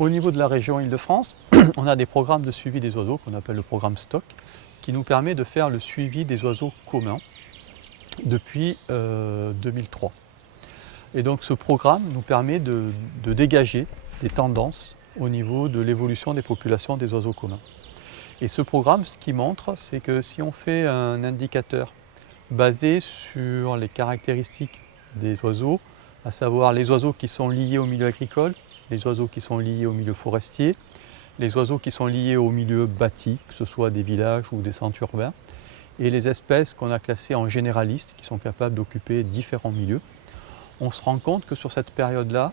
Au niveau de la région Île-de-France, on a des programmes de suivi des oiseaux qu'on appelle le programme STOC, qui nous permet de faire le suivi des oiseaux communs depuis 2003. Et donc ce programme nous permet de dégager des tendances au niveau de l'évolution des populations des oiseaux communs. Et ce programme, ce qu'il montre, c'est que si on fait un indicateur basé sur les caractéristiques des oiseaux, à savoir les oiseaux qui sont liés au milieu agricole, les oiseaux qui sont liés au milieu forestier, les oiseaux qui sont liés au milieu bâti, que ce soit des villages ou des centres urbains, et les espèces qu'on a classées en généralistes, qui sont capables d'occuper différents milieux. On se rend compte que sur cette période-là,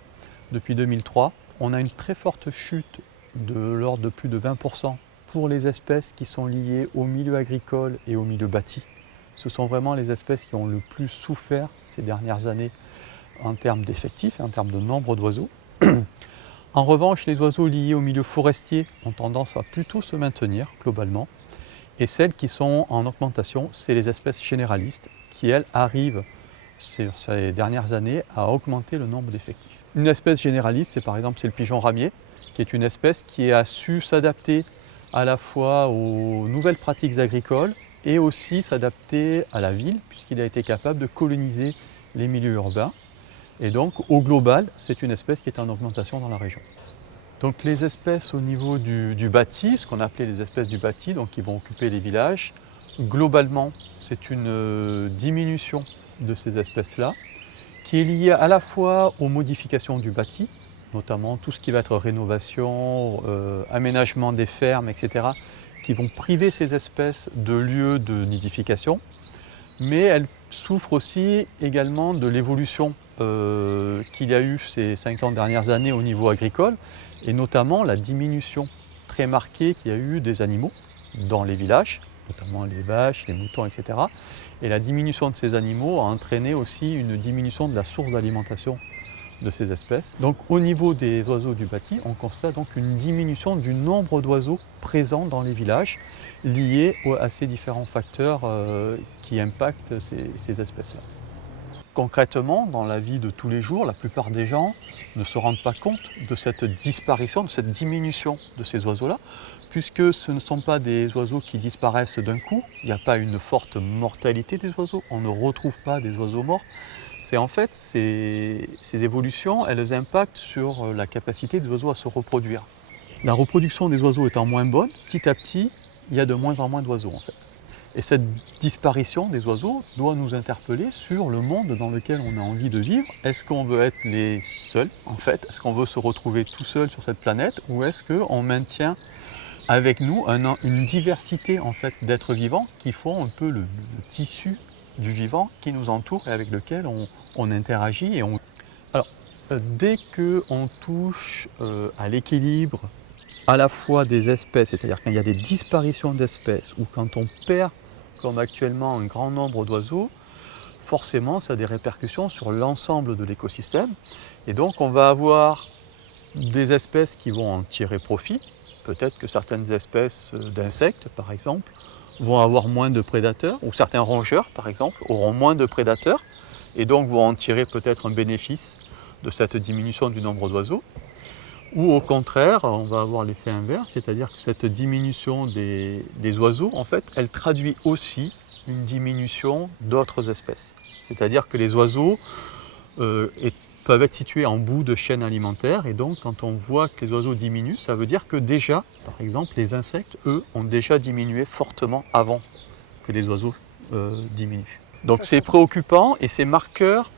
depuis 2003, on a une très forte chute de l'ordre de plus de 20% pour les espèces qui sont liées au milieu agricole et au milieu bâti. Ce sont vraiment les espèces qui ont le plus souffert ces dernières années en termes d'effectifs, en termes de nombre d'oiseaux. En revanche, les oiseaux liés au milieu forestier ont tendance à plutôt se maintenir globalement. Et celles qui sont en augmentation, c'est les espèces généralistes qui, elles, arrivent ces dernières années à augmenter le nombre d'effectifs. Une espèce généraliste, c'est par exemple le pigeon ramier, qui est une espèce qui a su s'adapter à la fois aux nouvelles pratiques agricoles et aussi s'adapter à la ville, puisqu'il a été capable de coloniser les milieux urbains. Et donc, au global, c'est une espèce qui est en augmentation dans la région. Donc les espèces au niveau du bâti, ce qu'on appelait les espèces du bâti, donc qui vont occuper les villages, globalement, c'est une diminution de ces espèces-là, qui est liée à la fois aux modifications du bâti, notamment tout ce qui va être rénovation, aménagement des fermes, etc., qui vont priver ces espèces de lieux de nidification, mais elles souffrent aussi également de l'évolution qu'il y a eu ces 50 dernières années au niveau agricole, et notamment la diminution très marquée qu'il y a eu des animaux dans les villages, notamment les vaches, les moutons, etc. Et la diminution de ces animaux a entraîné aussi une diminution de la source d'alimentation de ces espèces. Donc au niveau des oiseaux du bâti, on constate donc une diminution du nombre d'oiseaux présents dans les villages liés à ces différents facteurs qui impactent ces espèces-là. Concrètement, dans la vie de tous les jours, la plupart des gens ne se rendent pas compte de cette disparition, de cette diminution de ces oiseaux-là, puisque ce ne sont pas des oiseaux qui disparaissent d'un coup, il n'y a pas une forte mortalité des oiseaux, on ne retrouve pas des oiseaux morts. C'est en fait ces évolutions, elles impactent sur la capacité des oiseaux à se reproduire. La reproduction des oiseaux étant moins bonne, petit à petit, il y a de moins en moins d'oiseaux en fait. Et cette disparition des oiseaux doit nous interpeller sur le monde dans lequel on a envie de vivre. Est-ce qu'on veut être les seuls en fait? Est-ce qu'on veut se retrouver tout seul sur cette planète? Ou est-ce qu'on maintient avec nous une diversité en fait, d'êtres vivants qui font un peu le tissu du vivant qui nous entoure et avec lequel on interagit. Alors, dès qu'on touche à l'équilibre à la fois des espèces, c'est-à-dire quand il y a des disparitions d'espèces ou quand on perd, comme actuellement, un grand nombre d'oiseaux, forcément ça a des répercussions sur l'ensemble de l'écosystème. Et donc on va avoir des espèces qui vont en tirer profit. Peut-être que certaines espèces d'insectes, par exemple, vont avoir moins de prédateurs, ou certains rongeurs, par exemple, auront moins de prédateurs, et donc vont en tirer peut-être un bénéfice de cette diminution du nombre d'oiseaux. Ou au contraire, on va avoir l'effet inverse, c'est-à-dire que cette diminution des oiseaux, en fait, elle traduit aussi une diminution d'autres espèces. C'est-à-dire que les oiseaux peuvent être situés en bout de chaîne alimentaire, et donc quand on voit que les oiseaux diminuent, ça veut dire que déjà, par exemple, les insectes, eux, ont déjà diminué fortement avant que les oiseaux diminuent. Donc c'est préoccupant et c'est marqueur.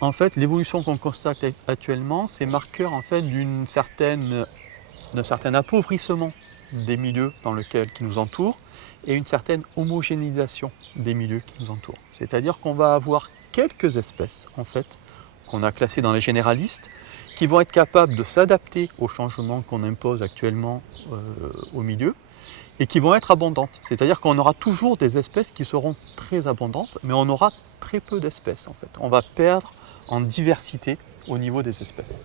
En fait, l'évolution qu'on constate actuellement, c'est marqueur en fait d'un certain appauvrissement des milieux qui nous entourent et une certaine homogénéisation des milieux qui nous entourent. C'est-à-dire qu'on va avoir quelques espèces en fait qu'on a classées dans les généralistes qui vont être capables de s'adapter aux changements qu'on impose actuellement au milieu et qui vont être abondantes. C'est-à-dire qu'on aura toujours des espèces qui seront très abondantes, mais on aura très peu d'espèces en fait. On va perdre en diversité au niveau des espèces.